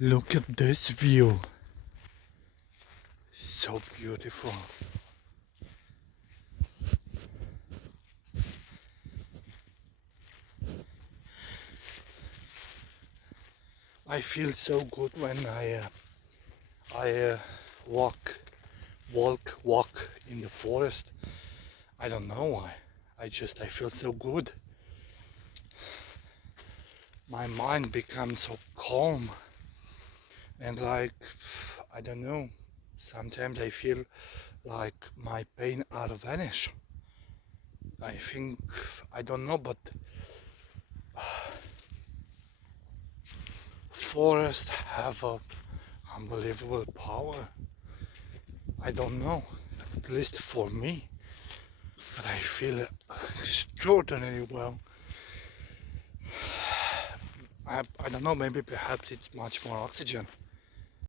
Look at this view. So beautiful. I feel so good when I walk, walk in the forest. I don't know why. I feel so good. My mind becomes so calm and like, I don't know. Sometimes I feel like my pain are vanish. I think, I don't know, but forests have a unbelievable power. I don't know, at least for me, but I feel extraordinarily well. I don't know, maybe perhaps it's much more oxygen.